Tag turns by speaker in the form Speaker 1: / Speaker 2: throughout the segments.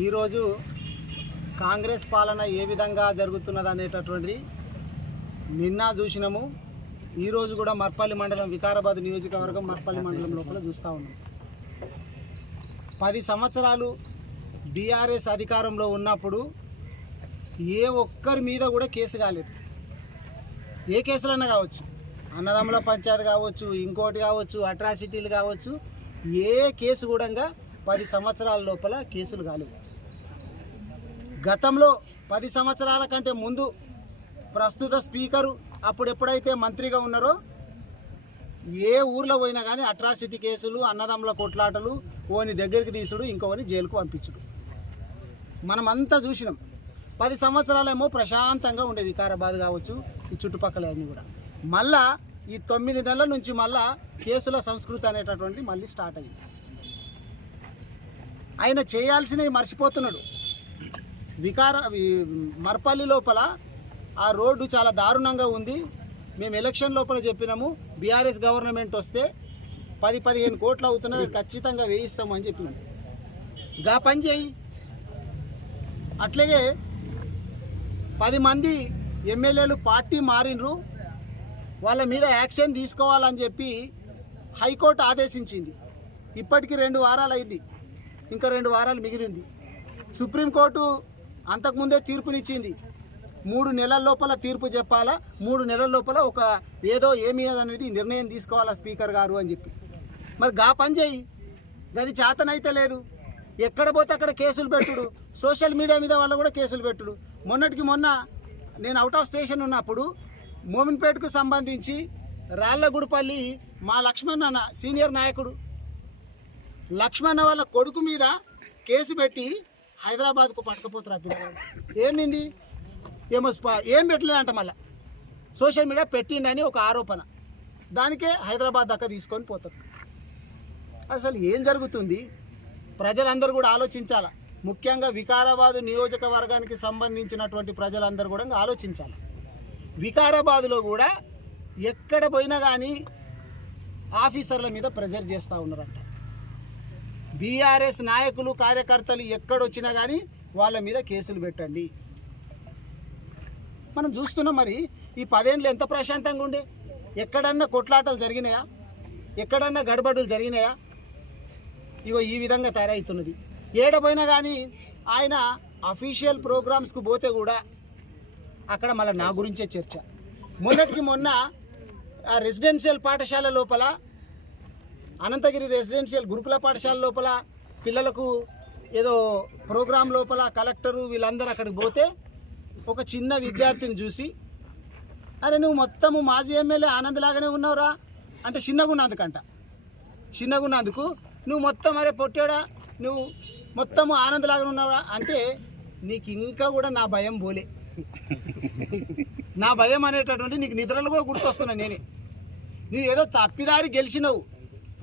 Speaker 1: ఈరోజు కాంగ్రెస్ పాలన ఏ విధంగా జరుగుతున్నది అనేటటువంటిది నిన్న చూసినాము. ఈరోజు కూడా మర్పల్లి మండలం వికారాబాద్ నియోజకవర్గం మర్పల్లి మండలం లోపల చూస్తూ ఉన్నాం. పది సంవత్సరాలు బీఆర్ఎస్ అధికారంలో ఉన్నప్పుడు ఏ ఒక్కరి మీద కూడా కేసు కాలేదు. ఏ కేసులన్నా కావచ్చు. అన్నదమ్ముల పంచాయతీ కావచ్చు ఇంకోటి కావచ్చు అట్రాసిటీలు కావచ్చు ఏ కేసు కూడా పది సంవత్సరాల లోపల కేసులు కాలేవు గతంలో పది సంవత్సరాల కంటే ముందు ప్రస్తుత స్పీకరు అప్పుడు ఎప్పుడైతే మంత్రిగా ఉన్నారో ఏ ఊర్లో పోయినా కానీ అట్రాసిటీ కేసులు అన్నదమ్ముల కొట్లాటలు ఓని దగ్గరికి తీసుడు ఇంకోని జైలుకు పంపించుడు. మనమంతా చూసినాం. పది సంవత్సరాలేమో ప్రశాంతంగా ఉండే వికారాబాద్ కావచ్చు ఈ చుట్టుపక్కల అన్నీ కూడా. మళ్ళా ఈ తొమ్మిది నెలల నుంచి మళ్ళా కేసుల సంస్కృతి అనేటటువంటిది మళ్ళీ స్టార్ట్ అయింది. ఆయన చేయాల్సినవి మర్చిపోతున్నాడు. వికార మర్పల్లి లోపల ఆ రోడ్డు చాలా దారుణంగా ఉంది. మేము ఎలక్షన్ లోపల చెప్పినాము బీఆర్ఎస్ గవర్నమెంట్ వస్తే పది పదిహేను కోట్లు అవుతున్నది ఖచ్చితంగా వేయిస్తాము అని చెప్పినాము గా పని చేయి. అట్లాగే పది మంది ఎమ్మెల్యేలు పార్టీ మారినరు వాళ్ళ మీద యాక్షన్ తీసుకోవాలని చెప్పి హైకోర్టు ఆదేశించింది. ఇప్పటికి రెండు వారాలు అయింది ఇంకా రెండు వారాలు మిగిలింది. సుప్రీంకోర్టు అంతకుముందే తీర్పునిచ్చింది. మూడు నెలల లోపల తీర్పు చెప్పాలా? మూడు నెలల లోపల ఒక ఏదో ఏమి అనేది నిర్ణయం తీసుకోవాలా స్పీకర్ గారు అని చెప్పి. మరి గా పని చేయి. గది చేతనైతే లేదు. ఎక్కడ పోతే అక్కడ కేసులు పెట్టుడు. సోషల్ మీడియా మీద వాళ్ళు కూడా కేసులు పెట్టుడు. మొన్నటికి మొన్న నేను అవుట్ ఆఫ్ స్టేషన్ ఉన్నప్పుడు మోమిన్పేటకు సంబంధించి రాళ్ళగుడిపల్లి మా లక్ష్మణ్ అన్న సీనియర్ నాయకుడు లక్ష్మణ వాళ్ళ కొడుకు మీద కేసు పెట్టి హైదరాబాద్కు పట్టుకపోతారు ఆ పిల్లగాడు ఏమింది? ఏమో స్పా ఏం పెట్టలేదంట మళ్ళా. సోషల్ మీడియా పెట్టిండని ఒక ఆరోపణ. దానికే హైదరాబాద్ దాకా తీసుకొని పోతారు. అసలు ఏం జరుగుతుంది? ప్రజలందరూ కూడా ఆలోచించాల? ముఖ్యంగా వికారాబాదు నియోజకవర్గానికి సంబంధించినటువంటి ప్రజలందరూ కూడా ఆలోచించాలి? వికారాబాదులో కూడా ఎక్కడ పోయినా కానీ ఆఫీసర్ల మీద ప్రెజర్ చేస్తూ ఉన్నారంట. బీఆర్ఎస్ నాయకులు కార్యకర్తలు ఎక్కడొచ్చినా కానీ వాళ్ళ మీద కేసులు పెట్టండి. మనం చూస్తున్నాం మరి ఈ పదేళ్ళు ఎంత ప్రశాంతంగా ఉండే? ఎక్కడన్నా కొట్లాటలు జరిగినాయా? ఎక్కడన్నా గడబడులు జరిగినాయా? ఇగో ఈ విధంగా తయారవుతున్నది. ఏడపోయినా కానీ ఆయన అఫీషియల్ ప్రోగ్రామ్స్కు పోతే కూడా అక్కడ మళ్ళీ నా గురించే చర్చ. మొన్నటికి మొన్న రెసిడెన్షియల్ పాఠశాల లోపల అనంతగిరి రెసిడెన్షియల్ గురుకుల పాఠశాల లోపల పిల్లలకు ఏదో ప్రోగ్రాం లోపల కలెక్టరు వీళ్ళందరూ అక్కడికి పోతే ఒక చిన్న విద్యార్థిని చూసి అరే నువ్వు మొత్తము మాజీ ఎమ్మెల్యే ఆనంద్ లాగానే ఉన్నావురా అంటే చిన్నగున్నందుకంట. చిన్నగున్నందుకు నువ్వు మొత్తం అరే పొట్టాడా నువ్వు మొత్తము ఆనంద్ లాగానే ఉన్నావురా అంటే నీకు ఇంకా కూడా నా భయం పోలే. నా భయం అనేటటువంటి నీకు నిద్రలు కూడా గుర్తొస్తున్నా నేనే. నువ్వు ఏదో తప్పిదారి గెలిచినవు.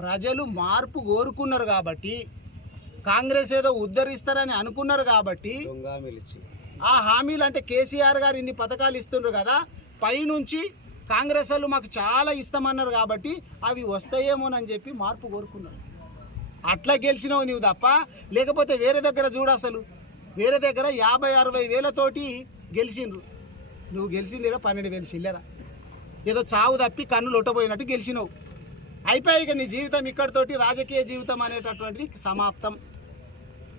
Speaker 1: ప్రజలు మార్పు కోరుకున్నారు కాబట్టి కాంగ్రెస్ ఏదో ఉద్ధరిస్తారని అనుకున్నారు కాబట్టి ఆ హామీలు అంటే కేసీఆర్ గారు ఇన్ని పథకాలు ఇస్తుండ్రు కదా పైనుంచి కాంగ్రెస్ వాళ్ళు మాకు చాలా ఇస్తామన్నారు కాబట్టి అవి వస్తాయేమోనని చెప్పి మార్పు కోరుకున్నారు. అట్లా గెలిచినావు నీవు తప్ప లేకపోతే వేరే దగ్గర చూడు అసలు. వేరే దగ్గర యాభై అరవై వేలతోటి గెలిచిండ్రు. నువ్వు గెలిచింది పన్నెండు వేలు చిల్లరా. ఏదో చావు తప్పి కన్నులు ఒట్టబోయినట్టు గెలిచినావు. అయిపోయి ఇక నీ జీవితం ఇక్కడితోటి రాజకీయ జీవితం అనేటటువంటిది సమాప్తం.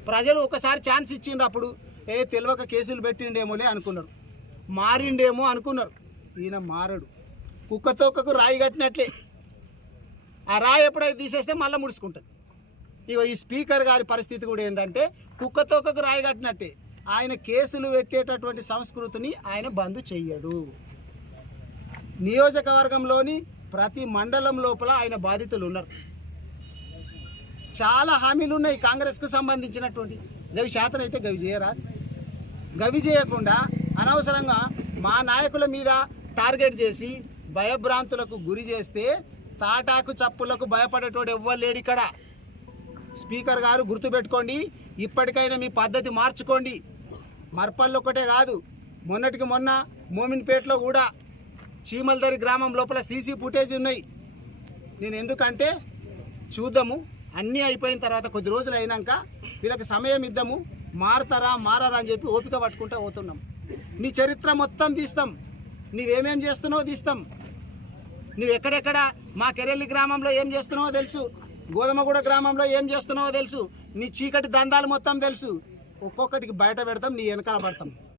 Speaker 1: ప్రజలు ఒకసారి ఛాన్స్ ఇచ్చిండ్రు అప్పుడు ఏ తెలియక కేసులు పెట్టిండేమోలే అనుకున్నారు. మారిండేమో అనుకున్నారు. ఈయన మారడు. కుక్కతోకకు రాయి కట్టినట్లే. ఆ రాయి ఎప్పుడైతే తీసేస్తే మళ్ళీ ముడుచుకుంటుంది. ఇక ఈ స్పీకర్ గారి పరిస్థితి కూడా ఏంటంటే కుక్కతోకకు రాయి కట్టినట్టే. ఆయన కేసులు పెట్టేటటువంటి సంస్కృతిని ఆయన బంద్ చెయ్యడు. నియోజకవర్గంలోని ప్రతి మండలం లోపల ఆయన బాధితులు ఉన్నారు. చాలా హామీలు ఉన్నాయి కాంగ్రెస్కు సంబంధించినటువంటి. గవి శాతం అయితే గవి చేయరా గవి చేయకుండా అనవసరంగా మా నాయకుల మీద టార్గెట్ చేసి భయభ్రాంతులకు గురి చేస్తే తాటాకు చప్పులకు భయపడేటోడు ఎవ్వలేడు ఇక్కడ. స్పీకర్ గారు గుర్తుపెట్టుకోండి ఇప్పటికైనా మీ పద్ధతి మార్చుకోండి. మర్పల్లు ఒకటే కాదు మొన్నటికి మొన్న మోమిన్పేటలో కూడా చీమలదరి గ్రామం లోపల సీసీ ఫుటేజ్ ఉన్నాయి. నేను ఎందుకంటే చూద్దాము. అన్నీ అయిపోయిన తర్వాత కొద్ది రోజులు అయినాక వీళ్ళకి సమయం ఇద్దాము. మారతారా మారారా అని చెప్పి ఓపిక పట్టుకుంటా పోతున్నాం. నీ చరిత్ర మొత్తం తీస్తాం. నీవేమేం చేస్తున్నావో తీస్తాం. నువ్వు ఎక్కడెక్కడ మా కెరెల్లి గ్రామంలో ఏం చేస్తున్నావో తెలుసు. గోధుమగూడ గ్రామంలో ఏం చేస్తున్నావో తెలుసు. నీ చీకటి దందాలు మొత్తం తెలుసు. ఒక్కొక్కటికి బయట పెడతాం నీ వెనకాల పడతాం.